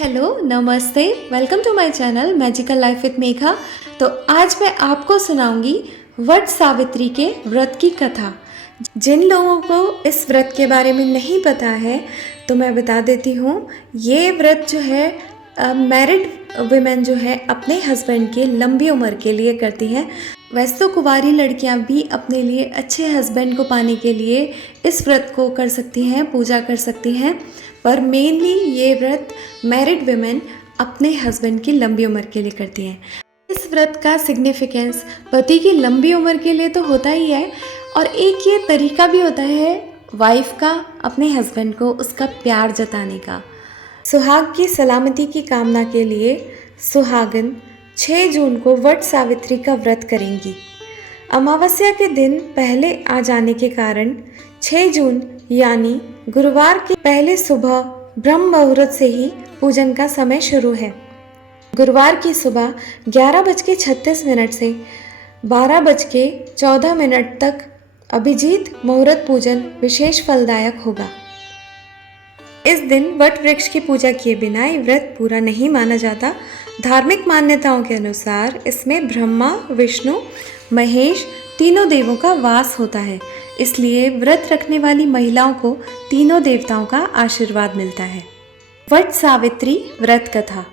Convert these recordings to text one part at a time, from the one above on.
Hello, नमस्ते, welcome to my channel magical life with Megha. तो आज मैं आपको सुनाऊंगी वट सावित्री के व्रत की कथा। जिन लोगों को इस व्रत के बारे में नहीं पता है तो मैं बता देती हूँ। ये व्रत जो है मैरिड वुमेन जो है अपने हस्बैंड के लंबी उम्र के लिए करती हैं। वैसे तो कुंवारी लड़कियां भी अपने लिए अच्छे हस्बैंड को पाने के लिए इस व्रत को कर सकती हैं, पूजा कर सकती हैं, पर मेनली ये व्रत मैरिड वुमेन अपने हस्बैंड की लंबी उम्र के लिए करती हैं। इस व्रत का सिग्निफिकेंस पति की लंबी उम्र के लिए तो होता ही है, और एक ये तरीका भी होता है वाइफ का अपने हस्बैंड को उसका प्यार जताने का। सुहाग की सलामती की कामना के लिए सुहागन 6 जून को वट सावित्री का व्रत करेंगी। अमावस्या के दिन पहले आ जाने के कारण 6 जून यानी गुरुवार के पहले सुबह ब्रह्म मुहूर्त से ही पूजन का समय शुरू है। गुरुवार की सुबह 11:36 से 12:14 तक अभिजीत मुहूर्त पूजन विशेष फलदायक होगा। इस दिन वट वृक्ष की पूजा किए बिना ये व्रत पूरा नहीं माना जाता। धार्मिक मान्यताओं के अनुसार इसमें ब्रह्मा, विष्णु, महेश तीनों देवों का वास होता है, इसलिए व्रत रखने वाली महिलाओं को तीनों देवताओं का आशीर्वाद मिलता है। वट सावित्री व्रत कथा।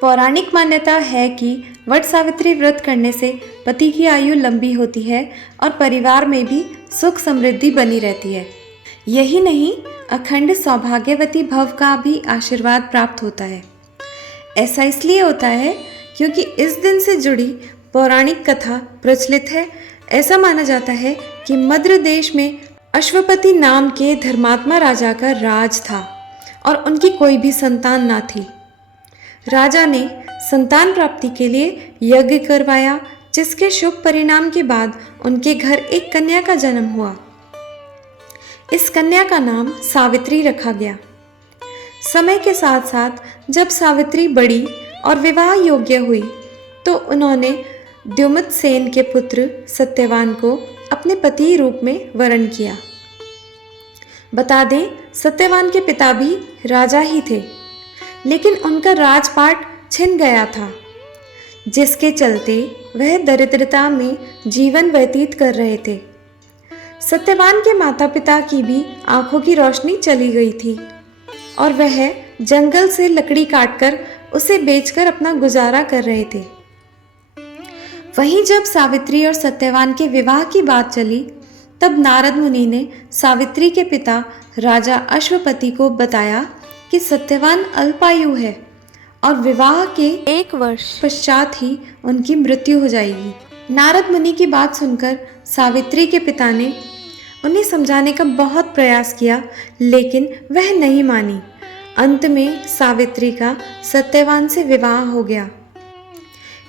पौराणिक मान्यता है कि वट सावित्री व्रत करने से पति की आयु लंबी होती है और परिवार में भी सुख समृद्धि बनी रहती है। यही नहीं, अखंड सौभाग्यवती भव का भी आशीर्वाद प्राप्त होता है। ऐसा इसलिए होता है क्योंकि इस दिन से जुड़ी पौराणिक कथा प्रचलित है। ऐसा माना जाता है कि मद्र देश में अश्वपति नाम के धर्मात्मा राजा का राज था और उनकी कोई भी संतान ना थी। राजा ने संतान प्राप्ति के लिए यज्ञ करवाया, जिसके शुभ परिणाम के बाद उनके घर एक कन्या का जन्म हुआ। इस कन्या का नाम सावित्री रखा गया। समय के साथ साथ जब सावित्री बड़ी और विवाह योग्य हुई तो उन्होंने द्युमत सेन के पुत्र सत्यवान को अपने पति रूप में वरण किया। बता दें, सत्यवान के पिता भी राजा ही थे, लेकिन उनका राजपाट छिन गया था, जिसके चलते वह दरिद्रता में जीवन व्यतीत कर रहे थे। सत्यवान के माता पिता की भी आंखों की रोशनी चली गई थी और वह जंगल से लकड़ी काटकर उसे बेचकर अपना गुजारा कर रहे थे। वहीं जब सावित्री और सत्यवान के विवाह की बात चली, तब नारद मुनि ने सावित्री के पिता राजा अश्वपति को बताया कि सत्यवान अल्पायु है और विवाह के 1 वर्ष पश्चात ही उनकी मृत्यु हो जाएगी। नारद मुनि की बात सुनकर सावित्री के पिता ने उन्हें समझाने का बहुत प्रयास किया, लेकिन वह नहीं मानी। अंत में सावित्री का सत्यवान से विवाह हो गया।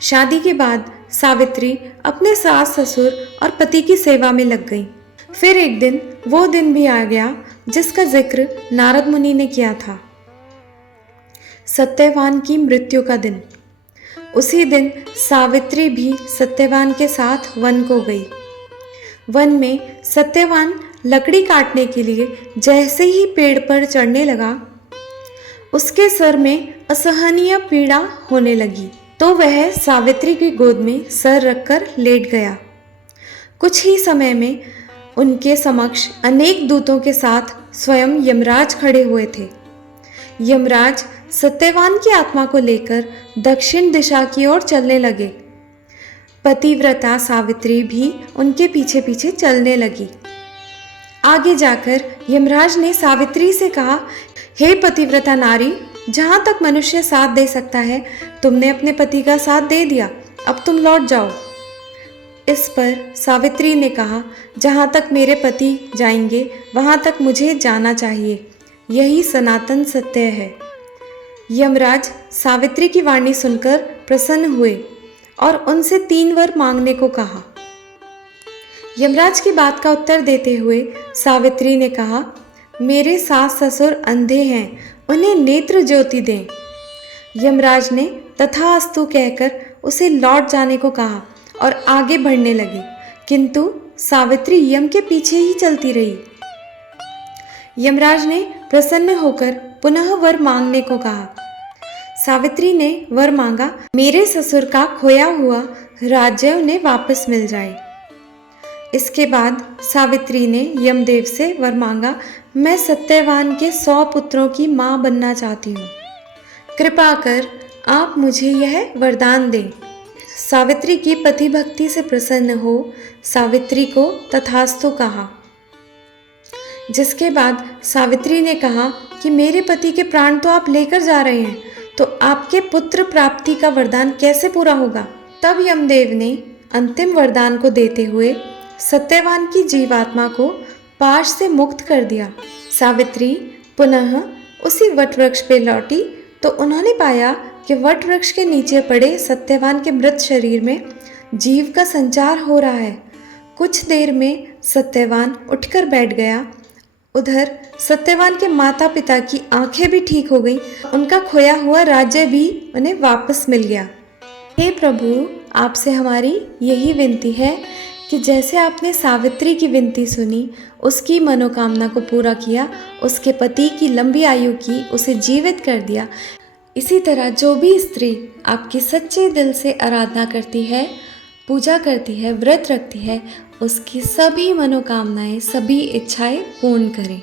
शादी के बाद सावित्री अपने सास ससुर और पति की सेवा में लग गई। फिर एक दिन वो दिन भी आ गया जिसका जिक्र नारद मुनि ने किया था, सत्यवान की मृत्यु का दिन। उसी दिन सावित्री भी सत्यवान के साथ वन को गई। वन में सत्यवान लकड़ी काटने के लिए जैसे ही पेड़ पर चढ़ने लगा, उसके सर में असहनीय पीड़ा होने लगी, तो वह सावित्री की गोद में सर रखकर लेट गया। कुछ ही समय में उनके समक्ष अनेक दूतों के साथ स्वयं यमराज खड़े हुए थे। यमराज सत्यवान की आत्मा को लेकर दक्षिण दिशा की ओर चलने लगे। पतिव्रता सावित्री भी उनके पीछे पीछे चलने लगी। आगे जाकर यमराज ने सावित्री से कहा, हे पतिव्रता नारी, जहाँ तक मनुष्य साथ दे सकता है तुमने अपने पति का साथ दे दिया, अब तुम लौट जाओ। इस पर सावित्री ने कहा, जहाँ तक मेरे पति जाएंगे वहाँ तक मुझे जाना चाहिए, यही सनातन सत्य है। यमराज सावित्री की वाणी सुनकर प्रसन्न हुए और उनसे 3 वर मांगने को कहा। यमराज की बात का उत्तर देते हुए सावित्री ने कहा, मेरे सास ससुर अंधे हैं, उन्हें नेत्र ज्योति दें। यमराज ने तथास्तु कहकर उसे लौट जाने को कहा और आगे बढ़ने लगे, किंतु सावित्री यम के पीछे ही चलती रही। यमराज ने प्रसन्न होकर पुनः वर मांगने को कहा। सावित्री ने वर मांगा, मेरे ससुर का खोया हुआ राज्य उन्हें वापस मिल जाए। इसके बाद सावित्री ने यमदेव से वर मांगा, मैं सत्यवान के 100 पुत्रों की माँ बनना चाहती हूँ, कृपा कर आप मुझे यह वरदान दें। सावित्री की पति भक्ति से प्रसन्न हो सावित्री को तथास्तु कहा। जिसके बाद सावित्री ने कहा कि मेरे पति के प्राण तो आप लेकर जा रहे हैं, तो आपके पुत्र प्राप्ति का वरदान कैसे पूरा होगा। तब यमदेव ने अंतिम वरदान को देते हुए सत्यवान की जीवात्मा को पाश से मुक्त कर दिया। सावित्री पुनः उसी वटवृक्ष पे लौटी तो उन्होंने पाया कि वटवृक्ष के नीचे पड़े सत्यवान के मृत शरीर में जीव का संचार हो रहा है। कुछ देर में सत्यवान उठकर बैठ गया। उधर सत्यवान के माता पिता की आंखें भी ठीक हो गईं, उनका खोया हुआ राज्य भी उन्हें वापस मिल गया। हे प्रभु, आपसे हमारी यही विनती है कि जैसे आपने सावित्री की विनती सुनी, उसकी मनोकामना को पूरा किया, उसके पति की लंबी आयु की, उसे जीवित कर दिया, इसी तरह जो भी स्त्री आपकी सच्चे दिल से आराधना करती है, पूजा करती है, व्रत रखती है, उसकी सभी मनोकामनाएं, सभी इच्छाएं पूर्ण करें।